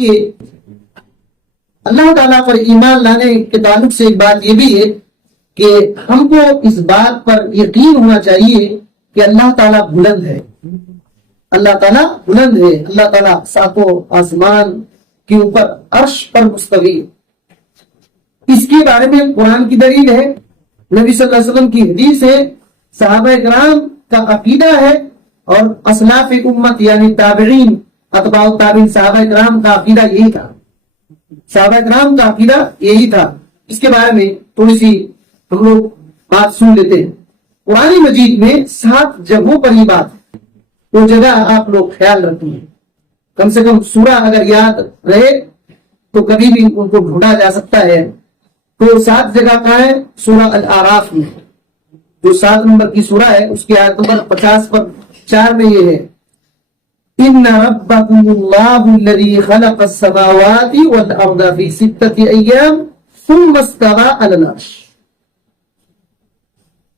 کہ اللہ تعالیٰ پر ایمان لانے کے تعلق سے ایک بات یہ بھی ہے کہ ہم کو اس بات پر یقین ہونا چاہیے کہ اللہ تعالیٰ بلند ہے. اللہ تعالیٰ بلند ہے. اللہ تعالیٰ ساتوں آسمان کے اوپر عرش پر مستوی. اس کے بارے میں قرآن کی دلیل ہے, نبی صلی اللہ علیہ وسلم کی حدیث ہے, صحابہ کرام کا عقیدہ ہے, اور اسلاف امت یعنی تابعین, اتباع التابعین, صحابہ کرام کا عقیدہ یہی تھا. صحابہ کرام کا عقیدہ یہی تھا. اس کے بارے میں تھوڑی سی ہم لوگ بات سن لیتے ہیں. قرآن مجید میں 7 جگہوں پر یہ بات ہے, وہ جگہ آپ لوگ خیال رکھیں, کم سے کم سورہ اگر یاد رہے تو کبھی بھی ان کو ڈھونڈا جا سکتا ہے. تو 7 جگہ کہاں ہے؟ سورہ الاعراف میں, جو 7 نمبر کی سورہ ہے, اس کی آیت نمبر 50 پر 4 میں یہ ہے, ان ربکم اللہ الذی خلق السماوات والارض فی 6 ایام ثم استوى علی العرش.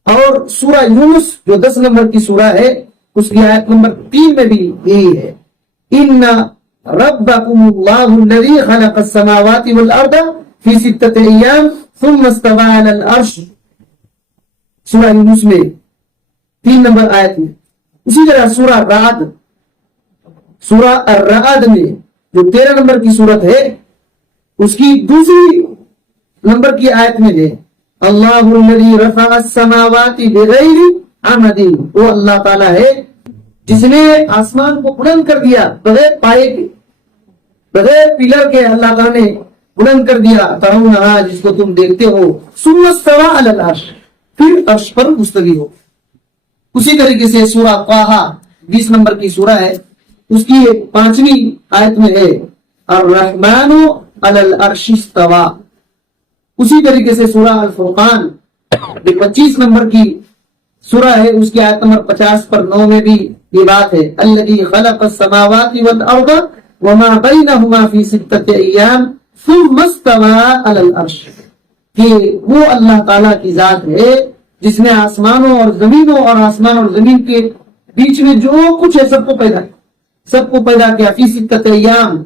اور سورہ یونس جو 10 نمبر کی سورہ ہے, اس کی آیت نمبر 3 میں بھی یہی ہے, ان ربکم اللہ الذی خلق السماوات والارض فی 6 ایام ثم استوى علی العرش. سورہ یونس میں 3 نمبر آیت میں. اسی طرح سورہ رعد, سورہ الرعد میں جو 13 نمبر کی سورت ہے, اس کی دوسری نمبر کی آیت میں ہے, اللہ الذی رفع السماوات بغیر عمد. وہ اللہ تعالیٰ ہے جس نے آسمان کو بلند کر دیا بغیر پائے کے, بغیر پلر کے. اللہ تعالیٰ نے بلند کر دیا, ترونہا, جس کو تم دیکھتے ہو, ثم استوى علی العرش, پھر عرش پر مستوی ہو. اسی طریقے سے سورہ طٰہٰ 20 نمبر کی سورہ ہے, اس کی 5ویں آیت میں ہے, الرحمن علی العرش استوى. اسی طریقے سے سورہ الفرقان 25 نمبر کی سورہ ہے, اس کی آیت نمبر 50 پر 9 میں بھی یہ بات ہے, الذی خلق السماوات والارض وما بینہما فی 6 ایام ثم استوى علی العرش. کہ وہ اللہ تعالیٰ کی ذات ہے جس نے آسمانوں اور زمینوں اور آسمان اور زمین کے بیچ میں جو کچھ ہے سب کو پیدا کیا. فی 6 ایام,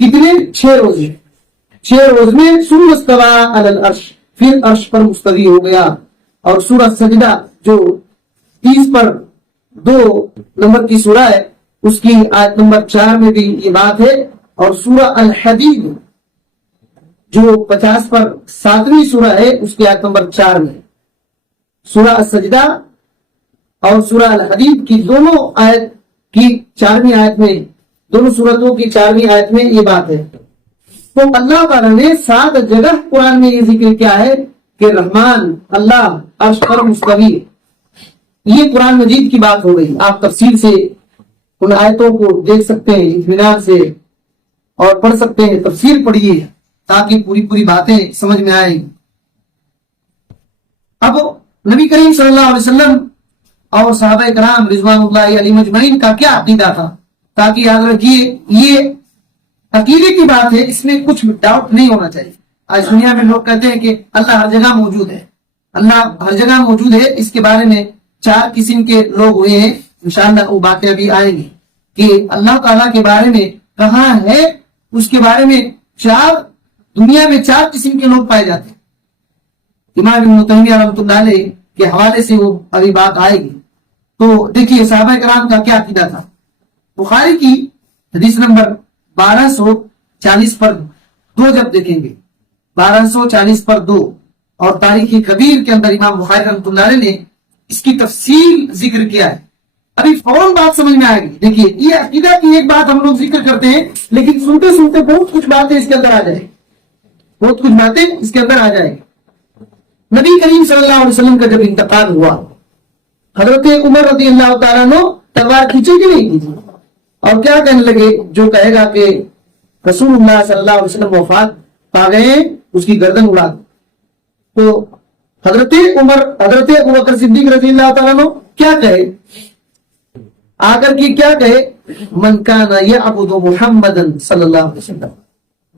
کتنے؟ 6 روز. 6 روز میں ثم استوى علی العرش, پھر عرش پر مستوی ہو گیا. اور سورہ سجدہ جو 30 پر 2 نمبر کی سورہ ہے, اس کی آیت نمبر 4 میں بھی یہ بات ہے. اور سورہ الحدید جو 50 پر 7ویں سورہ ہے, اس کی آیت نمبر 4 میں. سورہ السجدہ اور سورہ الحدید کی دونوں آیت کی 4ویں آیت میں, دونوں سورتوں کی 4ویں آیت میں یہ بات ہے. تو اللہ تعالیٰ نے 7 جگہ قرآن میں یہ ذکر کیا ہے کہ رحمان, اللہ عرش پر مستوی. یہ قرآن مجید کی بات ہو گئی. آپ تفصیل سے ان آیتوں کو دیکھ سکتے ہیں اطمینان سے, اور پڑھ سکتے ہیں, تفسیر پڑھیے تاکہ پوری باتیں سمجھ میں آئیں. اب نبی کریم صلی اللہ علیہ وسلم اور صحابہ کرام رضوان اللہ علیہم اجمعین کا کیا عقیدہ تھا, تاکہ یاد رکھیے یہ عقیدے کی بات ہے, اس میں کچھ ڈاؤٹ نہیں ہونا چاہیے. آج دنیا میں لوگ کہتے ہیں کہ اللہ ہر جگہ موجود ہے, اللہ ہر جگہ موجود ہے. اس کے بارے میں 4 قسم کے لوگ ہوئے ہیں, انشاءاللہ وہ باتیں ابھی آئیں گی کہ اللہ تعالیٰ کے بارے میں کہاں ہے. اس کے بارے میں دنیا میں 4 قسم کے لوگ پائے جاتے ہیں. امام ابن تیمیہ رحمۃ اللہ علیہ کے حوالے سے وہ ابھی بات آئے گی. تو دیکھیے صحابہ کرام کا کیا عقیدہ تھا. بخاری کی حدیث نمبر 1240 پر 2 جب دیکھیں گے, 1240 پر 2, اور تاریخ کبیر کے اندر امام بخاری رحمۃ اللہ علیہ نے اس کی تفصیل ذکر کیا ہے. ابھی فوراً بات سمجھ میں آئے گی. دیکھیے یہ عقیدہ کی ایک بات ہم لوگ ذکر کرتے ہیں, لیکن سنتے سنتے بہت کچھ باتیں اس کے اندر آ جائیں گی, بہت کچھ باتیں اس کے اندر آ جائیں گی. نبی کریم صلی اللہ علیہ وسلم کا جب انتقال ہوا, حضرت عمر رضی اللہ تعالیٰ عنہ تلوار کھینچے کہ نہیں کھینچی, اور کیا کہنے لگے, جو کہے گا کہ رسول اللہ صلی اللہ علیہ وسلم وفات پا گئے اس کی گردن اڑا دو. تو حضرت ابوبکر صدیق رضی اللہ تعالیٰ عنہ کیا کہے, آ کر کے کیا کہے, من کان یعبد محمدا صلی اللہ علیہ وسلم,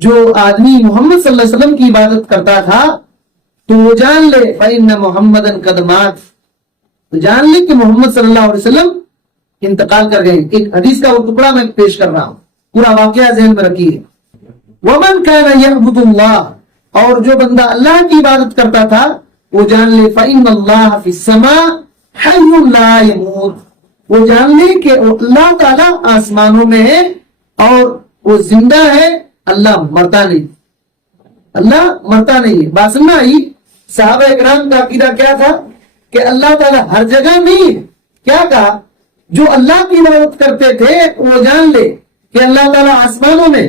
جو آدمی محمد صلی اللہ علیہ وسلم کی عبادت کرتا تھا تو وہ جان لے فإن محمدا قد مات, تو جان لے کہ محمد صلی اللہ علیہ وسلم انتقال کر گئے. ایک حدیث کا وہ ٹکڑا میں پیش کر رہا ہوں, پورا واقعہ ذہن میں رکھیے. ومن كان يعبد الله، اور جو بندہ اللہ کی عبادت کرتا تھا وہ جان لے فإن الله في السماء حي لا يموت، وہ جان لے کہ اللہ تعالیٰ آسمانوں میں ہے اور وہ زندہ ہے، اللہ مرتا نہیں، اللہ مرتا نہیں ہے۔ بات سمجھ آئی؟ صحابہ اکرام کا عقیدہ کیا تھا کہ اللہ تعالیٰ ہر جگہ نہیں ہے۔ کیا کہا؟ جو اللہ کی عبادت کرتے تھے وہ جان لے کہ اللہ تعالیٰ آسمانوں میں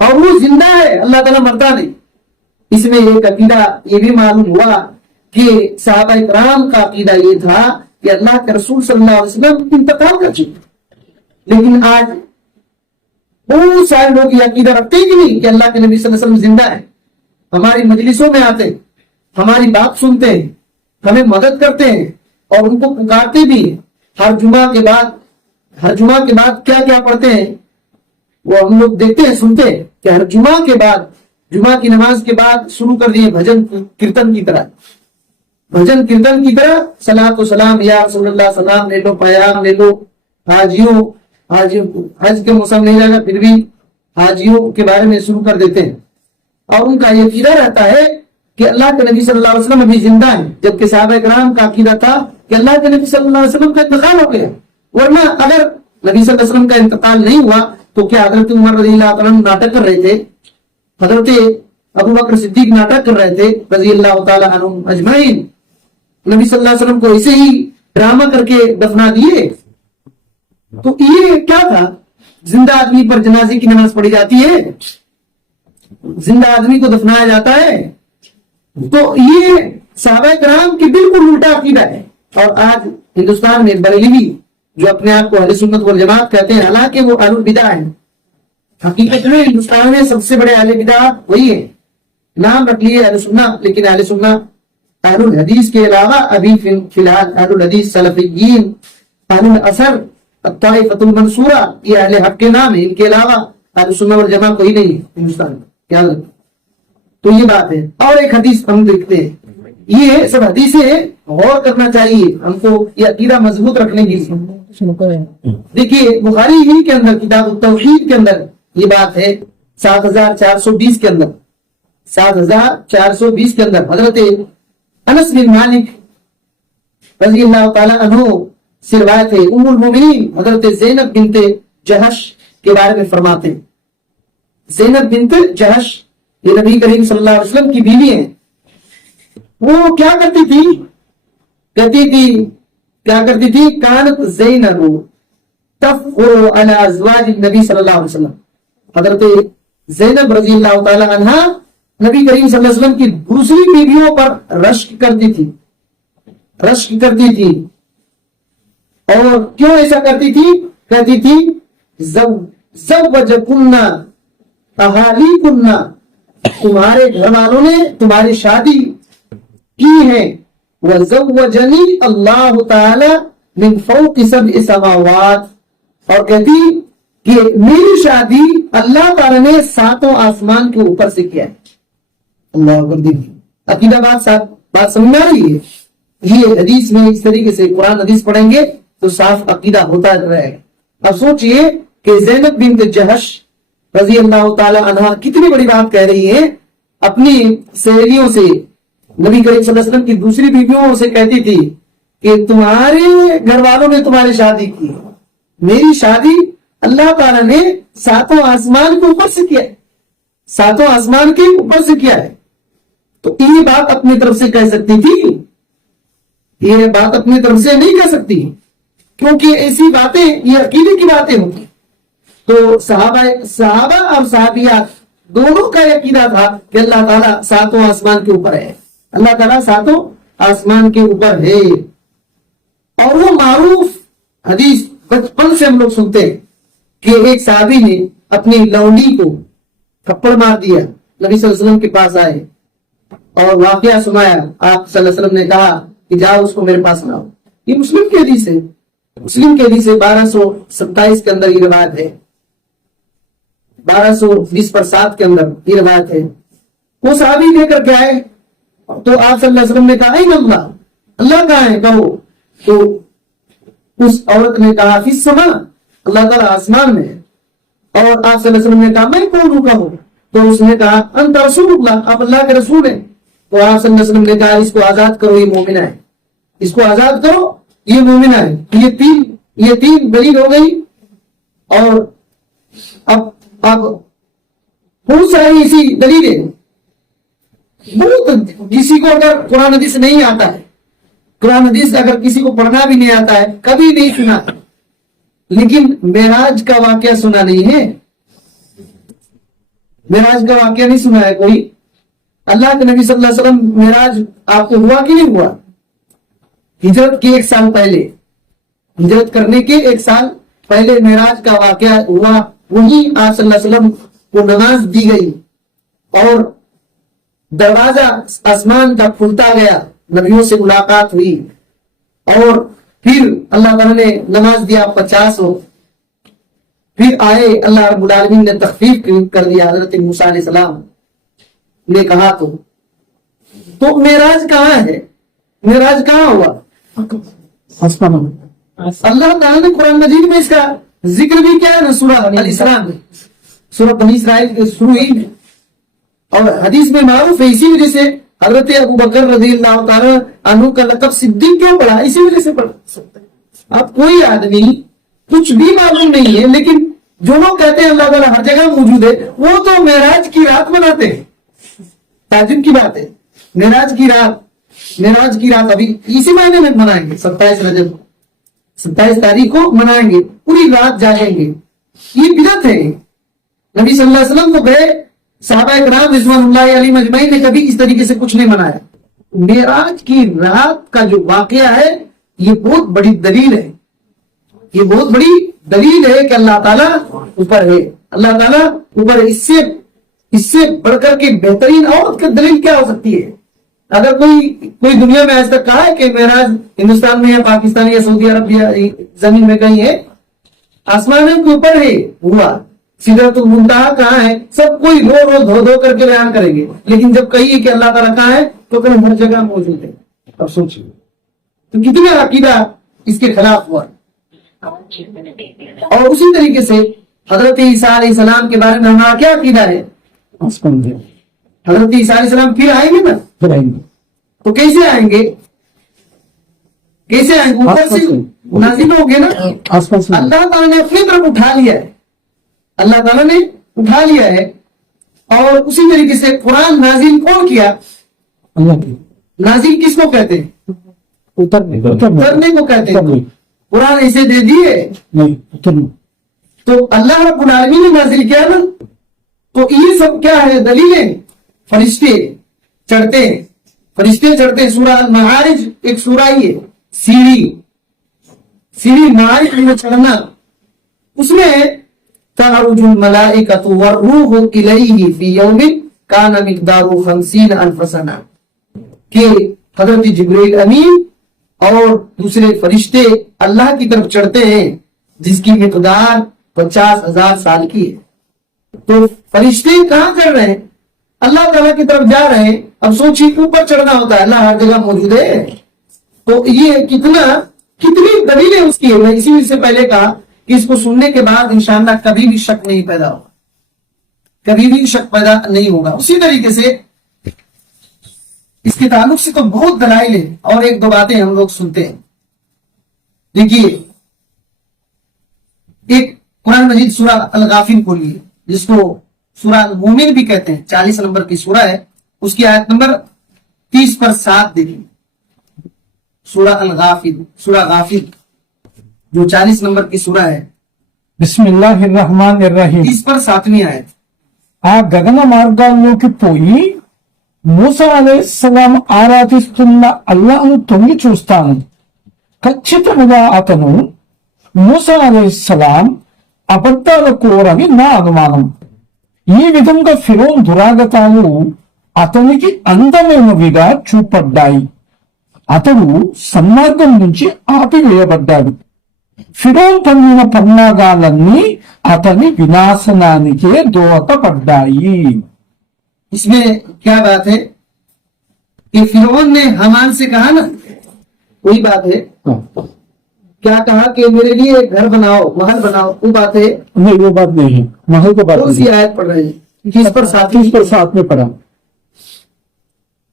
اور وہ زندہ ہے، اللہ تعالیٰ مرتا نہیں۔ اس میں ایک عقیدہ یہ بھی معلوم ہوا کہ صحابہ اکرام کا عقیدہ یہ تھا کہ اللہ کے رسول صلی اللہ علیہ وسلم انتقال کر چکے، لیکن آج بہت سارے لوگ یہ عقیدہ رکھتے ہی نہیں کہ اللہ کے نبی صلی اللہ علیہ وسلم زندہ ہے، ہماری مجلسوں میں آتے ہیں، ہماری بات سنتے ہیں، ہمیں مدد کرتے ہیں اور ان کو پکارتے بھی ہیں۔ ہر جمعہ کے بعد کیا کیا پڑھتے ہیں وہ ہم لوگ دیکھتے ہیں، سنتے ہیں کہ ہر جمعہ کی نماز کے بعد شروع کر دیے بھجن کیرتن کی طرح صلاۃ و سلام یا رسول اللہ، سلام لے لو، پیام لے لو۔ حج کے موسم نہیں رہے گا پھر بھی حاجیوں کے بارے میں شروع کر دیتے ہیں، اور ان کا یہ عقیدہ رہتا ہے کہ اللہ کے نبی صلی اللہ علیہ وسلم ابھی زندہ ہیں، جبکہ صحابہ کرام کا عقیدہ تھا کہ اللہ کے نبی صلی اللہ علیہ وسلم کا انتقال ہو گیا۔ ورنہ اگر نبی صلی اللہ علیہ وسلم کا انتقال نہیں ہوا تو کیا حضرت عمر رضی اللہ عنہ ناٹک کر رہے تھے، حضرت ابو بکر صدیق ناٹک کر رہے تھے رضی اللہ تعالی عنہم اجمعین، نبی صلی اللہ علیہ وسلم کو ایسے ہی ڈرامہ کر کے دفنا دیے؟ تو یہ کیا تھا؟ زندہ آدمی پر جنازے کی نماز پڑھی جاتی ہے، زندہ آدمی کو دفنایا جاتا ہے، تو یہ صحابہ کرام کی بالکل الٹا عقیدہ ہے۔ اور آج ہندوستان میں بریلوی جو اپنے آپ کو اہل سنت والجماعت کہتے ہیں، حالانکہ وہ اہل البدع ہیں، حقیقت میں ہندوستان میں سب سے بڑے اہل بدع وہی ہے، نام رکھ لیے اہل سنت، لیکن اہل سنت اہل الحدیث کے علاوہ ابھی فی الحال اہل الحدیث سلفیین، اہل الاثر، الطائفۃ المنصورہ، یہ اہل حق کے نام ہے، ان کے علاوہ اہل سنت والجماعت کوئی نہیں ہے ہندوستان میں، یاد رکھیں۔ تو یہ بات ہے۔ اور ایک حدیث ہم دیکھتے ہیں، یہ سب حدیثیں غور کرنا چاہیے ہم کو یہ عقیدہ مضبوط رکھنے کے لیے۔ دیکھیے بخاری ہی کے اندر کتاب التوحید کے اندر یہ بات ہے 7420 کے اندر، 7420 کے اندر حضرت انس بن مالک رضی اللہ تعالی عنہ سے روایت ہے، ام المومنین حضرت زینب بنت جہش کے بارے میں فرماتے ہیں، زینب بنت جہش یہ نبی کریم صلی اللہ علیہ وسلم کی بیوی ہیں، وہ کیا کرتی تھی؟ کانت زینب تفخر علی ازواج النبی صلی اللہ علیہ وسلم، حضرت زینب رضی اللہ تعالی عنہ نبی کریم صلی اللہ علیہ وسلم کی دوسری بیویوں پر رشک کرتی تھی۔ اور کیوں ایسا کرتی تھی؟ کہتی تھی زوجکن اہالیکن، تمہارے گھر والوں نے تمہاری شادی کی ہے، وَزَوَّجَنِي اللَّهُ تَعَالَى مِنْ فَوْقِ سَبْعِ سَمَاوَاتٍ، اور کہتی کہ میری شادی اللہ تعالیٰ نے 7 آسمان کے اوپر سے کیا ہے۔ اللہ اکبر۔ دیکھیے عقیدہ بات سمجھ آ رہی ہے؟ یہ حدیث میں اس طریقے سے قرآن حدیث پڑھیں گے تو صاف عقیدہ ہوتا رہے گا۔ اب سوچئے کہ زینب بنت جہش رضی اللہ تعالی عنہ کتنی بڑی بات کہہ رہی ہے، اپنی سہیلیوں سے، نبی کریم صلی اللہ علیہ وسلم کی دوسری بیویوں سے کہتی تھی کہ تمہارے گھر والوں نے تمہاری شادی کی، میری شادی اللہ تعالیٰ نے 7 آسمان کے اوپر سے کیا ہے، 7 آسمان کے اوپر سے کیا ہے۔ تو یہ بات اپنی طرف سے کہہ سکتی تھی؟ یہ بات اپنی طرف سے نہیں کہہ سکتی، کیونکہ ایسی باتیں یہ عقیدے کی باتیں ہوتی۔ تو صحابہ اور صحابیات دونوں کا عقیدہ تھا کہ اللہ تعالیٰ 7 آسمان کے اوپر ہے، اللہ تعالیٰ 7 آسمان کے اوپر ہے۔ اور وہ معروف حدیث بچپن سے ہم لوگ سنتے ہیں کہ ایک صحابی نے اپنی لونڈی کو تھپڑ مار دیا، نبی صلی اللہ علیہ وسلم کے پاس آئے اور واقعہ سنایا، آپ صلی اللہ علیہ وسلم نے کہا کہ جاؤ اس کو میرے پاس لاؤ۔ یہ مسلم کی حدیث ہے، مسلم کی حدیث ہے 1227 کے اندر یہ روایت ہے، 1220/7 کے اندر یہ روایت ہے۔ وہ صحابی لے کر کے آئے تو آپ صلی اللہ علیہ وسلم نے کہا این اللہ، اللہ کہاں ہے کہو؟ تو اس عورت نے کہا فی السماء، اللہ تعالیٰ آسمان میں ہے۔ اور آپ صلی اللہ علیہ وسلم نے کہا میں کون ہوں؟ تو اس نے کہا انت رسول اللہ، آپ اللہ کے رسول ہیں۔ تو آپ صلی اللہ علیہ وسلم نے کہا اس کو آزاد کرو، یہ مومنہ ہے، اس کو آزاد کرو، یہ مومنہ ہے۔ یہ تین دلیل ہو گئی۔ اور اب بہت ساری ایسی دلیلیں، بہت کسی کو اگر قرآن حدیث نہیں آتا ہے، قرآن حدیث اگر کسی کو پڑھنا بھی نہیں آتا ہے، کبھی نہیں سنا، لیکن معراج کا واقعہ سنا نہیں ہے، معراج کا واقعہ نہیں سنا ہے کوئی؟ اللہ کے نبی صلی اللہ علیہ وسلم معراج آپ کو ہوا کہ نہیں ہوا؟ ہجرت کے 1 سال پہلے، ہجرت کرنے کے 1 سال پہلے معراج کا واقعہ ہوا۔ وہی آپ صلی اللہ علیہ وسلم کو نماز دی گئی اور دروازہ آسمان کا کھلتا گیا، نبیوں سے ملاقات ہوئی، اور پھر اللہ تعالیٰ نے نماز دیا 50 ہو، پھر آئے، اللہ رب العالمین نے تخفیف کر دیا، حضرت موسیٰ علیہ السلام نے کہا تو معراج کہاں ہے؟ معراج کہاں ہوا؟ اللہ تعالیٰ نے قرآن مجید میں اس کا ذکر بھی کیا ہے نا، سورہ الاسراء میں، سورہ بنی اسرائیل کے شروع ہی میں، اور حدیث میں معروف ہے۔ اسی وجہ سے حضرت ابو بکر رضی اللہ تعالیٰ عنہ کا لقب صدیق کیوں پڑا؟ اسی وجہ سے پڑا۔ اب کوئی آدمی کچھ بھی معلوم نہیں ہے، لیکن جو لوگ کہتے ہیں اللہ تعالیٰ ہر جگہ موجود ہے، وہ تو معراج کی رات مناتے ہیں۔ تعجب کی بات ہے، معراج کی رات ابھی اسی مہینے میں منائیں گے، 27 رجب، 27 تاریخ کو منائیں گے، پوری رات جاگیں گے۔ یہ بدعت ہے۔ نبی صلی اللہ علیہ وسلم کو گئے، صحابہ کرام رضوان اللہ علیہم اجمعین نے کبھی اس طریقے سے کچھ نہیں منایا۔ معراج کی رات کا جو واقعہ ہے، یہ بہت بڑی دلیل ہے، یہ بہت بڑی دلیل ہے کہ اللہ تعالیٰ اوپر ہے، اللہ تعالیٰ اوپر ہے۔ اس سے بڑھ کر کے بہترین اور دلیل کیا ہو سکتی ہے؟ اگر کوئی دنیا میں آج تک کہا ہے کہ معراج ہندوستان میں یا پاکستان یا سعودی عرب یا زمین میں کہیں ہے؟ آسمان کے اوپر ہے ہوا، سدرۃ المنتہا کہاں ہے؟ سب کوئی رو دھو کر کے بیان کریں گے، لیکن جب کہیے کہ اللہ تعالیٰ کہاں ہے تو کہیں ہر جگہ موجود ہے۔ اب سوچیے تو کتنا عقیدہ اس کے خلاف ہوا۔ اور اسی طریقے سے حضرت عیسیٰ علیہ السلام کے بارے میں ہمارا کیا عقیدہ ہے؟ حضرت عیسیٰ علیہ السلام پھر آئیں گے نا؟ تو کیسے آئیں گے؟ اوپر سے نازل ہوں گے نا۔ اللہ تعالیٰ نے اپنی طرف اٹھا لیا ہے، اللہ تعالیٰ نے اٹھا لیا ہے۔ اور اسی طریقے سے قرآن نازل کون کیا؟ نازل کس کو کہتے ہیں؟ اترنے کو کہتے ہیں۔ قرآن ایسے دے دیے تو اللہ رب العالمین نے نازل کیا نا۔ تو یہ سب کیا ہے؟ دلیلیں۔ فرشتے چڑھتے ہیں، سورہ المعارج ایک سورہ ہی ہے، سیڑھی معارج میں چڑھنا، اس میں تعرج الملائکۃ والروح الیہ فی یوم کان مقدارہ 50,000 سنہ، کہ حضرت جبرائیل امین اور دوسرے فرشتے اللہ کی طرف چڑھتے ہیں جس کی مقدار 50,000 سال کی ہے۔ تو فرشتے کہاں چڑھ رہے ہیں؟ اللہ تعالیٰ کی طرف جا رہے ہیں۔ اب سوچیے اوپر چڑھنا ہوتا ہے، اللہ ہر جگہ موجود ہے، تو یہ کتنی دلیلیں اس کی ہے۔ میں اسی سے پہلے کہا کہ اس کو سننے کے بعد انشاءاللہ کبھی بھی شک نہیں پیدا ہوگا، کبھی بھی شک پیدا نہیں ہوگا۔ اسی طریقے سے اس کے تعلق سے تو بہت دلائل ہیں، اور ایک دو باتیں ہم لوگ سنتے ہیں۔ دیکھیے، ایک قرآن مجید سورہ الغافر کھولیے، جس کو سورہ المومن بھی کہتے ہیں، 40 نمبر کی سورہ ہے، اس کی آیت نمبر 30 پر 7 دیکھیے۔ سورہ الغافر، سورہ غافر جو 40 نمبر کی سورہ ہے، بسم اللہ الرحمن الرحیم۔ 30 پر 7ویں آیت۔ ఆ గగన మార్గాల్లోకి పోయి మూసా అలైహిస్సలాం ఆరాధిస్తున్న అల్లాహ్ను తొంగి చూస్తాను. ఖచ్చితంగా అతను మూసా అలైహిస్సలాం అబద్ధాల కోరని నా అనుమానం. ఈ విధంగా ఫిరౌన్ దురాగతాలు అతనికి అందమైనవిగా చూపడ్డాయి. అతడు సన్మార్గం నుంచి ఆపివేయబడ్డాడు. ఫిరౌన్ పన్నిన పన్నాగాలన్నీ అతని వినాశనానికే దోహదపడ్డాయి. اس میں کیا بات ہے کہ فرعون نے حمان سے کہا نا، وہی بات ہے کیا کہا کہ میرے لیے ایک گھر بناؤ، محل بناؤ، وہ بات ہے؟ نہیں وہ بات نہیں ہے، محل کو بات کون سی نہیں۔ آیت پڑھ رہے ہیں؟ 30 پر 7 30 پر 7 میں پڑھا۔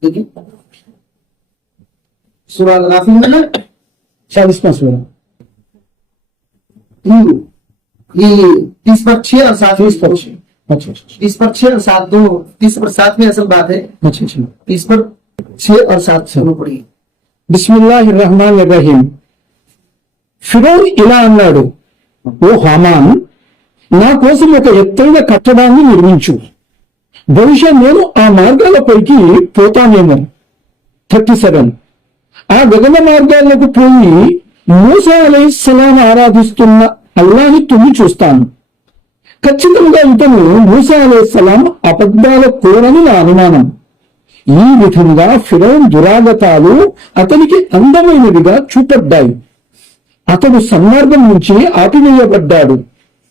دیکھیے سورہ الغافر میں 40واں سورہ، یہ 30 پر 6 اور 7 30 پر 6۔ اچھا اچھا 30 پر 6 اور 7 دونوں، 30 پر 7 میں اصل بات ہے، اچھا اچھا۔ 30 پر 6 اور 7 دونوں پڑھی۔ بسم اللہ الرحمن الرحیم۔ ఫిరౌన్ ఇలా అన్నాడు, ఓ హామాన్, నా కోసం ఒక ఎత్తైన కట్టడాన్ని నిర్మించు, బహుశా నేను ఆ మార్గాలపైకి పోతానేమో। 37 ఆ గగన మార్గాలకు పోయి మూసా అలైహిస్సలాం ఆరాధిస్తున్న అల్లాహ్ని తొంగి చూస్తాను। ఖచ్చితంగా ఇతను మూసా అలైహిస్సలాం అబద్ధాల కోరని నా అనుమానం। ఈ విధంగా ఫిరౌన్ దురాగతాలు అతనికి అందమైనవిగా చూపడ్డాయి। అతడు సన్మార్గం నుంచి ఆపివేయబడ్డాడు।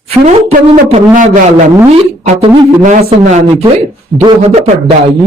ఫిరౌన్ పన్నుల పన్నాగాలన్నీ అతని వినాశనానికే దోహదపడ్డాయి।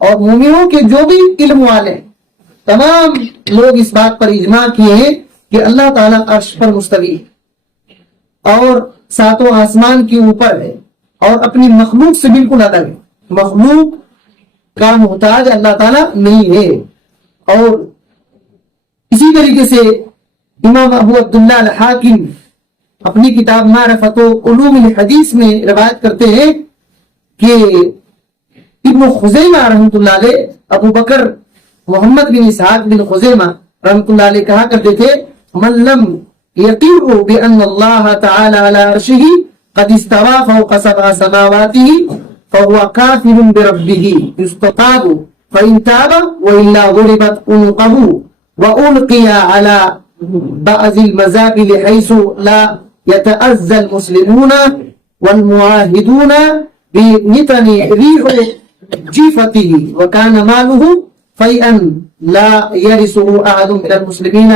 اور مومنوں کے جو بھی علم والے تمام لوگ اس بات پر اجماع کیے ہیں کہ اللہ تعالیٰ عرش پر مستوی ہے اور ساتوں آسمان کے اوپر ہے اور اپنی مخلوق سے بالکل الگ ہے. مخلوق کا محتاج اللہ تعالیٰ نہیں ہے. اور اسی طریقے سے امام ابو عبداللہ الحاکم اپنی کتاب معرفت علوم الحدیث میں روایت کرتے ہیں کہ ابن خزیمہ رحمۃ اللہ علیہ ابو بکر محمد بن اسحاق بن خزیمہ رحمۃ اللہ علیہ کہا کرتے تھے من لم یقر بان اللہ تعالی علی عرشہ قد استوى فوق سبع سماوات فهو کافر بربہ یستتاب فإن تاب وإلا ضربت عنقه وألقي على بعض المزابل حيث لا يتأذى المسلمون والمعاهدون بنتن ريح جيفته وكان ماله فيئا لا يرثه أحد من المسلمين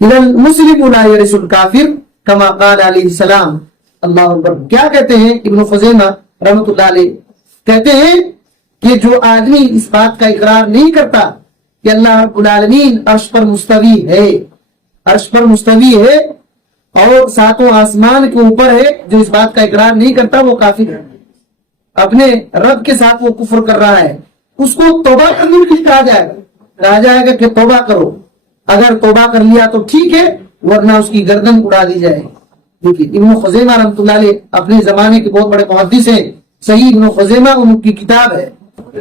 إذا المسلم لا يرث الكافر كما قال عليه السلام. اللہ اکبر. کیا کہتے ہیں ابن خزیمہ رحمۃ اللہ علیہ؟ کہتے ہیں کہ جو آدمی اس بات کا اقرار نہیں کرتا کہ اللہ رب العالمین عرش پر مستوی ہے، عرش پر مستوی ہے اور ساتوں آسمان کے اوپر ہے، جو اس بات کا اقرار نہیں کرتا وہ کافر ہے. اپنے رب کے ساتھ وہ کفر کر رہا ہے. اس کو توبہ کرنے کے لیے کہا جائے گا کہ توبہ کرو. اگر توبہ کر لیا تو ٹھیک ہے، ورنہ اس کی گردن اڑا دی جائے. دیکھیے ابن خزیمہ رحمۃ اللہ علیہ اپنے زمانے کے بہت بڑے محدث ہیں. صحیح ابن خزیمہ ان کی کتاب ہے،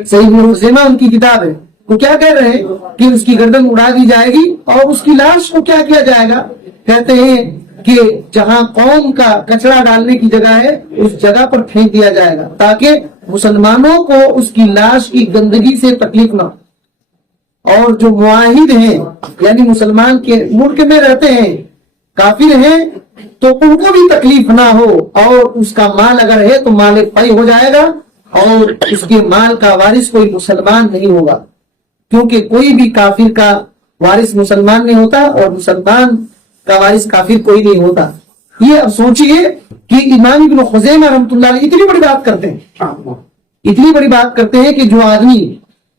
صحیح ابن خزیمہ ان کی کتاب ہے. وہ کیا کہہ رہے ہیں کہ اس کی گردن اڑا دی جائے گی اور اس کی لاش کو کیا کیا جائے گا؟ کہتے ہیں کہ جہاں قوم کا کچرا ڈالنے کی جگہ ہے اس جگہ پر پھینک دیا جائے گا تاکہ مسلمانوں کو اس کی لاش کی گندگی سے تکلیف نہ ہو. اور جو معاہد ہیں یعنی مسلمان کے ملک میں رہتے ہیں، کافر ہیں، تو ان کو بھی تکلیف نہ ہو. اور اس کا مال اگر ہے تو مال پائی ہو جائے گا اور اس کے مال کا وارث کوئی مسلمان نہیں ہوگا، کیونکہ کوئی بھی کافر کا وارث مسلمان نہیں ہوتا اور مسلمان کا وارث کافر کوئی نہیں ہوتا. یہ اب سوچئے کہ امام ابن خزیمہ رحمۃ اللہ علیہ اتنی بڑی بات کرتے ہیں، اتنی بڑی بات کرتے ہیں کہ جو آدمی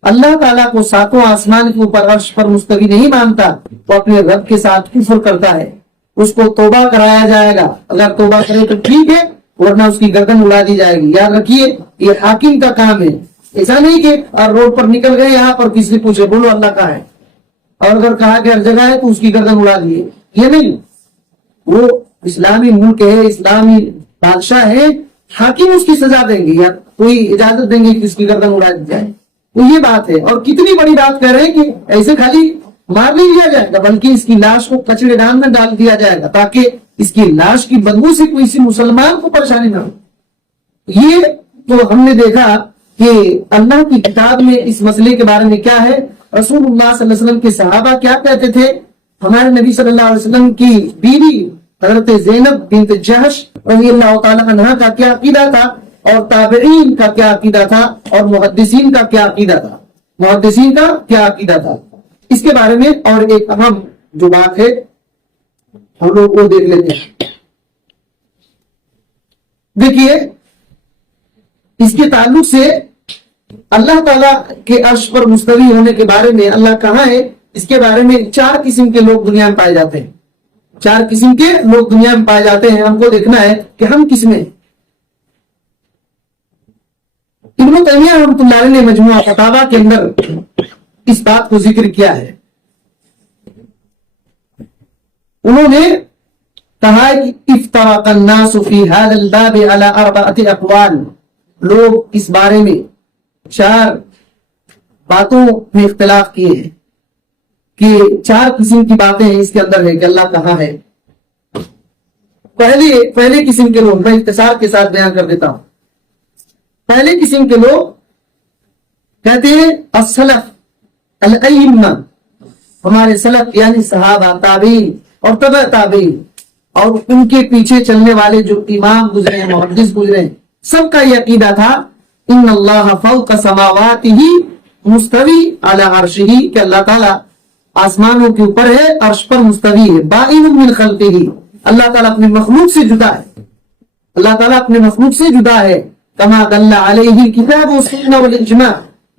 اللہ تعالیٰ کو ساتوں آسمان کے اوپر عرش پر مستوی نہیں مانتا وہ اپنے رب کے ساتھ کفر کرتا ہے. اس کو توبہ کرایا جائے گا، اگر توبہ کرے تو ٹھیک ہے، ورنہ اس کی گردن اڑا دی جائے گی. یاد رکھیے یہ حاکم کا کام ہے. ایسا نہیں کہ اور روڈ پر نکل گئے یہاں پر کسی سے پوچھے بولو اللہ کہاں ہے، اور اگر کہا کہ ہر جگہ ہے تو اس کی گردن اڑا دیے. یہ نہیں، وہ اسلامی ملک ہے، اسلامی بادشاہ ہے، حاکم اس کی سزا دیں گے یا کوئی اجازت دیں گے کہ اس کی گردن اڑا دی جائے. تو یہ بات ہے. اور کتنی بڑی بات کہہ رہے ہیں کہ ایسے خالی مار نہیں دیا جائے گا بلکہ اس کی لاش کو کچڑے دان میں ڈال دیا جائے گا تاکہ اس کی لاش کی بدبو سے کوئی مسلمان کو پریشانی نہ ہو. یہ تو ہم نے دیکھا کہ اللہ کی کتاب میں اس مسئلے کے بارے میں کیا ہے، رسول اللہ صلی اللہ علیہ وسلم کے صحابہ کیا کہتے تھے، ہمارے نبی صلی اللہ علیہ وسلم کی بیوی حضرت زینب بنت جہش رضی اللہ تعالی عنہا کا کیا عقیدہ تھا، اور تابعین کا کیا عقیدہ تھا، اور محدثین کا کیا عقیدہ تھا، محدثین کا کیا عقیدہ تھا. اس کے بارے میں اور ایک اہم جو بات ہے ہم لوگ وہ دیکھ لیتے ہیں. دیکھیے اس کے تعلق سے اللہ تعالیٰ کے عرش پر مستوی ہونے کے بارے میں اللہ کہاں ہے، اس کے بارے میں 4 قسم کے لوگ دنیا میں پائے جاتے ہیں. 4 قسم کے لوگ دنیا میں پائے جاتے ہیں. ہم کو دیکھنا ہے کہ ہم کس میں. ابن تیمیہ رحمۃ اللہ علیہ نے مجموعہ فتاوی کے اندر اس بات کو ذکر کیا ہے. انہوں نے کہا کہ افترق الناس فی هذا الباب على 4 اقوال. لوگ اس بارے میں 4 باتوں میں اختلاف کیے ہیں کہ 4 قسم کی باتیں ہیں اس کے اندر ہے کہ اللہ کہاں ہے. پہلے قسم کے لوگ میں اختصار کے ساتھ بیان کر دیتا ہوں. پہلے قسم کے لوگ کہتے ہیں السلف الائمہ، ہمارے سلف یعنی صحابہ، تابعین اور تبع تابعین اور ان کے پیچھے چلنے والے جو امام گزرے ہیں، محدث گزرے ہیں، سب کا یہ عقیدہ تھا ان اللہ فوق سماواتہ مستوی علی عرشہ، کہ اللہ تعالیٰ آسمانوں کے اوپر ہے، عرش پر مستوی ہے. بائن من خلقہ، اللہ تعالیٰ اپنے مخلوق سے جدا ہے، اللہ تعالیٰ اپنے مخلوق سے جدا ہے. کما دل علیہ الکتاب والسنہ والاجماع،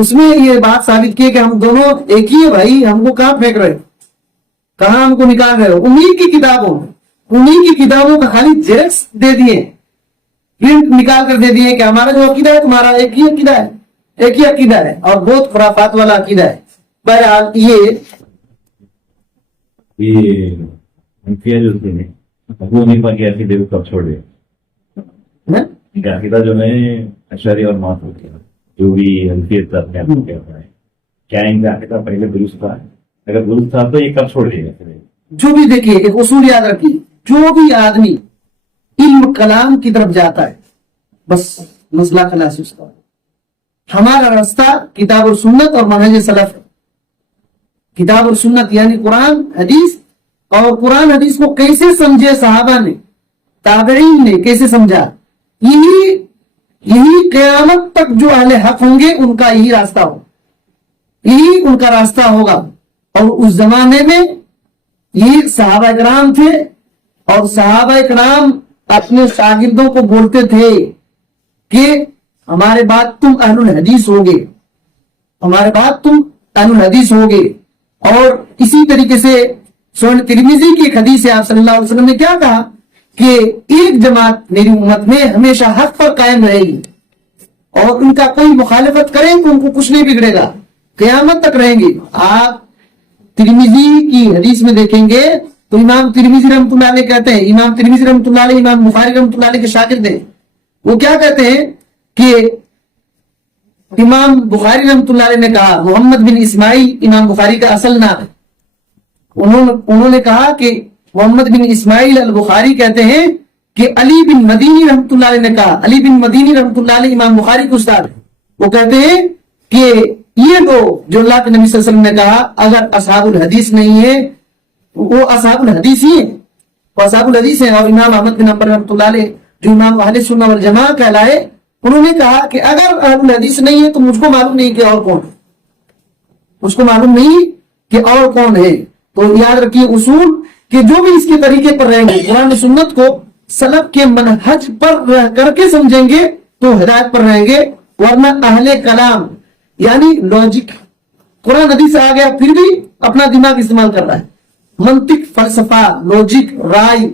اس میں یہ بات ثابت کی کہ ہم دونوں ایک ہی ہے بھائی، ہم کو کہاں پھینک رہے ہو، کہاں ہم کو نکال رہے ہو؟ انہی کی کتابوں کا خالی جیکس دے دیے، پرنٹ نکال کر دے دیے کہ ہمارا جو عقیدہ ہے تمہارا ایک ہی عقیدہ ہے اور بہت خرافات والا عقیدہ ہے۔ بہرحال یہ ابو حنیفہ کے عقیدے کو کب چھوڑے؟ عقیدہ جو ہے اشعری اور ماتریدی جو بھی حنفیت اپنے آپ کو کہتا ہے، کیا ان کا عقیدہ پہلے درست تھا؟ اگر درست تھا تو یہ کب چھوڑ دے گا؟ جو بھی دیکھیے ایک اصول یاد رکھیے، جو بھی آدمی علم کلام کی طرف جاتا ہے بس مسئلہ خلاص اس کا۔ ہمارا راستہ کتاب اور سنت اور منہج سلف ہے۔ کتاب اور سنت یعنی قرآن حدیث، اور قرآن حدیث کو کیسے سمجھے صحابہ نے، تابعین نے کیسے سمجھا، یہی قیامت تک جو اہل حق ہوں گے ان کا یہی راستہ ہو، یہی ان کا راستہ ہوگا۔ اور اس زمانے میں یہ صحابہ اکرام تھے، اور صحابہ اکرام اپنے شاگردوں کو بولتے تھے کہ ہمارے بعد تم اہل الحدیث ہوگے، ہمارے بعد تم اہل الحدیث ہوگے۔ اور اسی طریقے سے سنن ترمذی کی ایک حدیث ہے، آپ صلی اللہ علیہ وسلم نے کیا کہا کہ ایک جماعت میری امت میں ہمیشہ حق پر قائم رہے گی، اور ان کا کوئی مخالفت کرے تو ان کو کچھ نہیں بگڑے گا، قیامت تک رہیں گے۔ آپ ترمذی کی حدیث میں دیکھیں گے تو امام ترمذی رحمۃ اللہ علیہ کہتے ہیں، امام ترمذی رحمۃ اللہ علیہ امام بخاری رحمۃ اللہ علیہ کے شاگرد ہیں، وہ کیا کہتے ہیں کہ امام بخاری رحمۃ اللہ علیہ نے کہا، محمد بن اسماعیل امام بخاری کا اصل نام ہے، انہوں نے کہا کہ محمد بن اسماعیل البخاری کہتے ہیں کہ علی بن مدینی رحمۃ اللہ علیہ نے کہا، علی بن مدینی رحمۃ اللہ علیہ امام بخاری کے استاد ہیں، وہ کہتے ہیں کہ یہ دو جو اللہ کے نبی صلی اللہ علیہ وسلم نے کہا اگر اصحاب الحدیث نہیں ہے وہ اصحاب الحدیث ہی ہیں، وہ اصحاب الحدیث ہیں۔ اور امام احمد بن حنبل رحمۃ اللہ علیہ جو امام اہل سنت والجماعہ کہلائے، انہوں نے کہا کہ اگر اہل الحدیث نہیں ہے تو مجھ کو معلوم نہیں کہ اور کون ہے، مجھ کو معلوم نہیں کہ اور کون ہے۔ تو یاد رکھیے اصول کہ جو بھی اس کے طریقے پر رہیں گے، قرآن سنت کو سلف کے منہج پر رہ کر کے سمجھیں گے تو ہدایت پر رہیں گے، ورنہ اہل کلام یعنی لاجک، قرآن حدیث آ گیا پھر بھی اپنا دماغ استعمال کر رہا ہے، منطق، فلسفہ، لاجک، رائے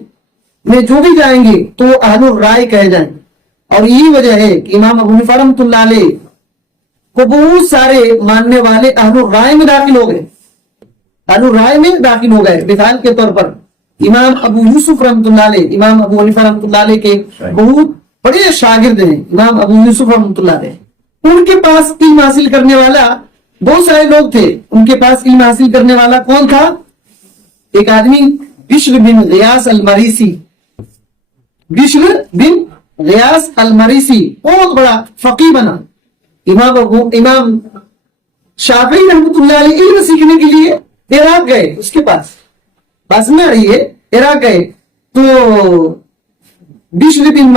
میں جو بھی جائیں گے تو اہل الرائے کہے جائیں گے۔ اور یہی وجہ ہے کہ امام ابو حنیفہ رحمۃ اللہ علیہ کو بہت سارے ماننے والے اہل الرائے میں داخل ہو گئے، اہل الرائے میں داخل ہو گئے۔ مثال کے طور پر امام ابو یوسف رحمۃ اللہ علیہ، امام ابو حنیفہ رحمۃ اللہ علیہ کے بہت بڑے شاگرد ہیں امام ابو یوسف رحمۃ اللہ علیہ، ان کے پاس علم حاصل کرنے والا بہت سارے لوگ تھے۔ ان کے پاس علم حاصل کرنے والا کون تھا؟ ایک آدمی بشر بن غیاث المریسی، بشر بن غیاث المریسی بہت بڑا فقیہ بنا۔ امام شافعی رحمۃ اللہ علیہ علم سیکھنے کے لیے عراق گئے، اس کے پاس میں رہی ہے، عراق گئے تو بشر بن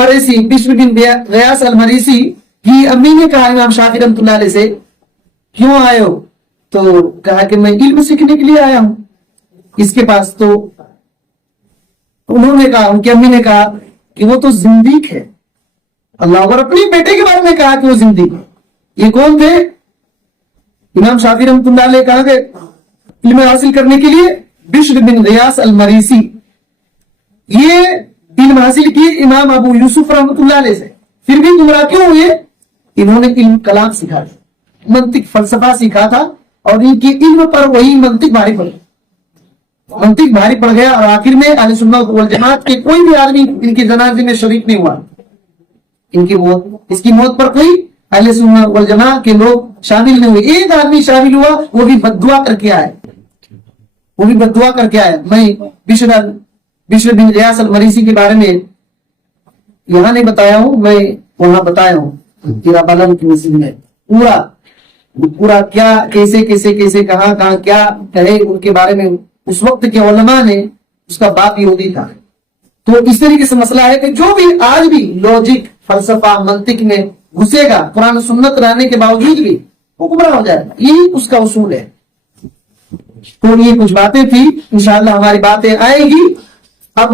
غیاث المریسی کی امی نے کہا امام شافعی رحمۃ اللہ علیہ سے کیوں آئے ہو؟ تو کہا کہ میں علم سیکھنے کے لیے آیا ہوں اس کے پاس۔ تو انہوں نے کہا، ان کی امی نے کہا کہ وہ تو زندیق ہے، اللہ اکبر، اپنے بیٹے کے بارے میں کہا کہ وہ زندیق ہے۔ یہ کون تھے؟ امام شافعی رحمۃ اللہ علیہ کہا کہ علم حاصل کرنے کے لیے بشر بن غیاث المریسی، یہ علم حاصل کی امام ابو یوسف رحمۃ اللہ علیہ سے، پھر بھی گمراہ کیوں ہوئے؟ انہوں نے علم کلام سیکھا تھا، منطق، فلسفہ سیکھا تھا، اور ان کی علم پر وہی منطق بھاری پڑ گیا، اور آخر میں اہل سنت والجماعت کے کوئی بھی آدمی ان کے جنازے میں شریک نہیں ہوا، اس کی موت پر کوئی اہل سنت والجماعت کے لوگ شامل نہیں ہوئے۔ ایک آدمی شامل ہوا، وہ بھی بددعا کر کے آئے، میں بشر بن غیاث المریسی کے بارے میں یہاں نہیں بتایا ہوں، میں وہاں بتایا ہوں تیرا بالن کی مسجد میں، پورا کیا کیسے کہاں کیا کہے ان کے بارے میں اس وقت کے علماء نے، اس کا باپ یہودی تھا۔ تو اس طریقے سے مسئلہ ہے کہ جو بھی آج بھی لاجک، فلسفہ، منطق میں گھسے گا، قرآن سنت رہنے کے باوجود بھی وہ گمراہ ہو جائے گا، یہی اس کا اصول ہے۔ تو یہ کچھ باتیں تھی، انشاءاللہ ہماری باتیں آئیں گی۔ اب